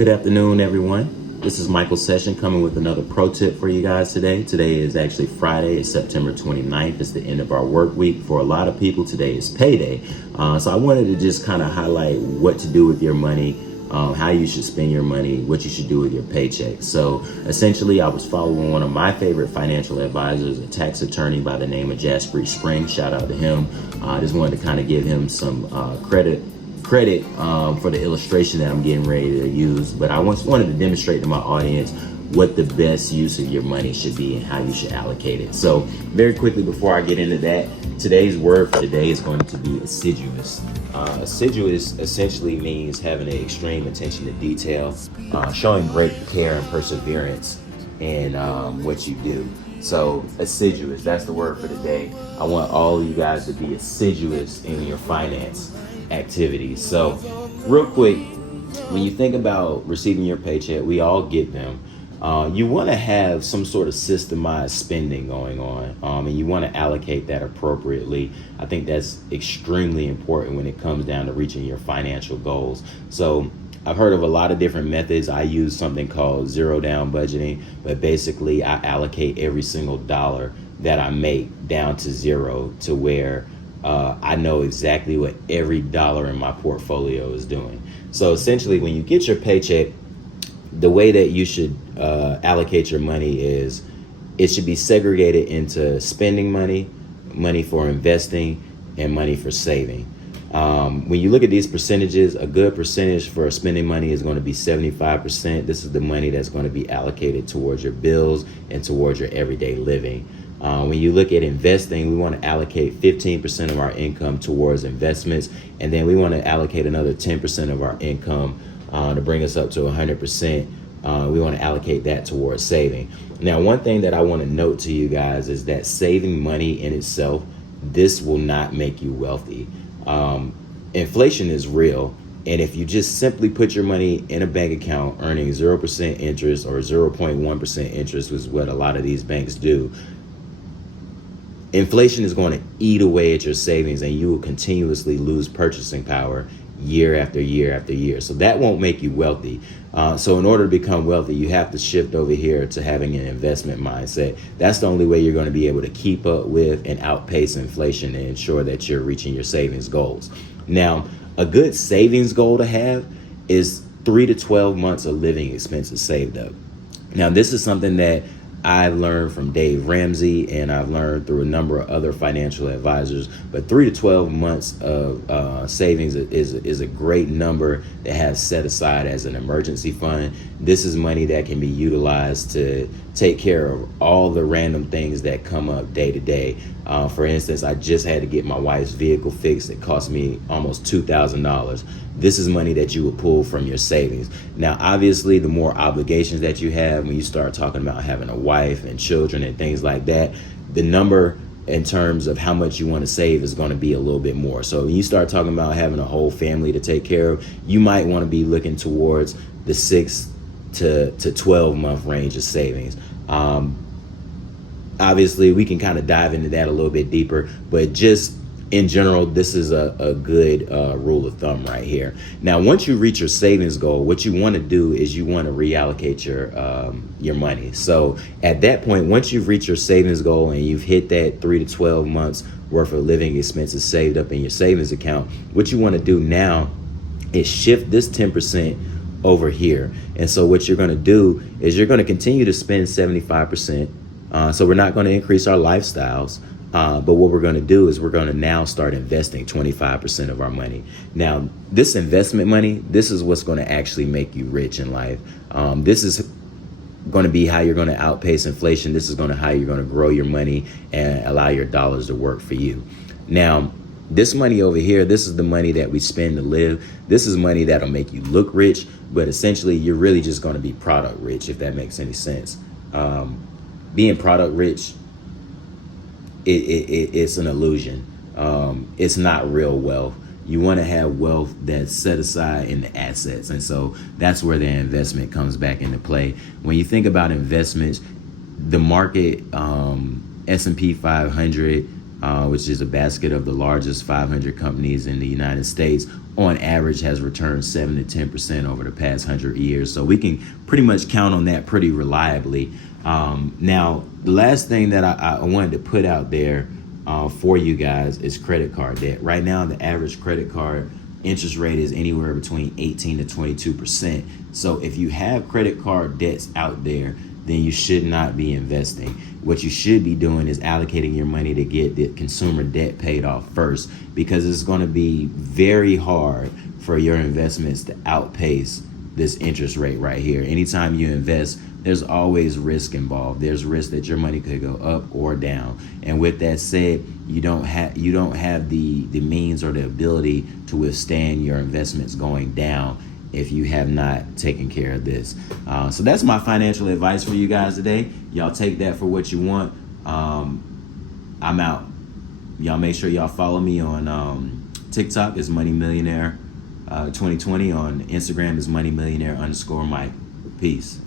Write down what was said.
Good afternoon, everyone. This is Michael Session coming with another pro tip for you guys today. Today is actually Friday. It's September 29th. It's the end of our work week. For a lot of people, today is payday. So I wanted to just kind of highlight what to do with your money, how you should spend your money, what you should do with your paycheck. So essentially, I was following one of my favorite financial advisors, a tax attorney by the name of Jasper Spring. Shout out to him. I just wanted to kind of give him some credit for the illustration that I'm getting ready to use, but I just wanted to demonstrate to my audience what the best use of your money should be and how you should allocate it. So very quickly before I get into that, today's word for today is going to be assiduous. Assiduous essentially means having an extreme attention to detail, showing great care and perseverance in what you do. So assiduous, that's the word for today. I want all of you guys to be assiduous in your finance activities. So real quick, when you think about receiving your paycheck, we all get them. You want to have some sort of systemized spending going on, and you want to allocate that appropriately. I think that's extremely important when it comes down to reaching your financial goals. So I've heard of a lot of different methods. I use something called zero down budgeting, but basically I allocate every single dollar that I make down to zero, to where I know exactly what every dollar in my portfolio is doing. So essentially, when you get your paycheck, the way that you should allocate your money is it should be segregated into spending money, money for investing, and money for saving. When you look at these percentages, a good percentage for spending money is going to be 75%. This is the money that's going to be allocated towards your bills and towards your everyday living. When you look at investing, we want to allocate 15% of our income towards investments, and then we want to allocate another 10% of our income to bring us up to 100%. We want to allocate that towards saving. Now, one thing that I want to note to you guys is that saving money in itself, this will not make you wealthy. Inflation is real. And if you just simply put your money in a bank account earning 0% interest or 0.1% interest, which is what a lot of these banks do, inflation is going to eat away at your savings, and you will continuously lose purchasing power year after year after year. So that won't make you wealthy. So in order to become wealthy, you have to shift over here to having an investment mindset. That's the only way you're going to be able to keep up with and outpace inflation and ensure that you're reaching your savings goals. Now, a good savings goal to have is 3 to 12 months of living expenses saved up. Now, this is something that I've learned from Dave Ramsey, and I've learned through a number of other financial advisors. But 3 to 12 months of savings is a great number to have set aside as an emergency fund. This is money that can be utilized to take care of all the random things that come up day to day. For instance, I just had to get my wife's vehicle fixed. It cost me almost $2,000. This is money that you would pull from your savings. Now, obviously, the more obligations that you have, when you start talking about having a wife and children and things like that, the number in terms of how much you want to save is going to be a little bit more. So when you start talking about having a whole family to take care of, you might want to be looking towards the 6 to 12 month range of savings. Obviously, we can kind of dive into that a little bit deeper, but just in general, this is a good rule of thumb right here. Now, once you reach your savings goal, what you want to do is you want to reallocate your money. So at that point, once you've reached your savings goal and you've hit that 3 to 12 months worth of living expenses saved up in your savings account, what you want to do now is shift this 10% over here. And so what you're going to do is you're going to continue to spend 75%. So we're not going to increase our lifestyles. But what we're going to do is we're going to now start investing 25% of our money. Now, this investment money, this is what's going to actually make you rich in life. This is going to be how you're going to outpace inflation. This is going to how you're going to grow your money and allow your dollars to work for you. Now, this money over here, this is the money that we spend to live. This is money that'll make you look rich, but essentially you're really just going to be product rich, if that makes any sense. Being product rich, it's an illusion. It's not real wealth. You want to have wealth that's set aside in the assets. And so that's where the investment comes back into play. When you think about investments, the market, S&P 500, which is a basket of the largest 500 companies in the United States, on average has returned 7 to 10% over the past 100 years. So we can pretty much count on that pretty reliably. Now, the last thing that I wanted to put out there for you guys is credit card debt. Right now, the average credit card interest rate is anywhere between 18 to 22%. So if you have credit card debts out there, then you should not be investing. What you should be doing is allocating your money to get the consumer debt paid off first, because it's going to be very hard for your investments to outpace this interest rate right here. Anytime you invest, there's always risk involved. There's risk that your money could go up or down. And with that said, you don't have the means or the ability to withstand your investments going down if you have not taken care of this. So that's my financial advice for you guys today. Y'all take that for what you want. I'm out. Y'all make sure y'all follow me on TikTok is Money Millionaire 2020. On Instagram is Money Millionaire _Mike. Peace.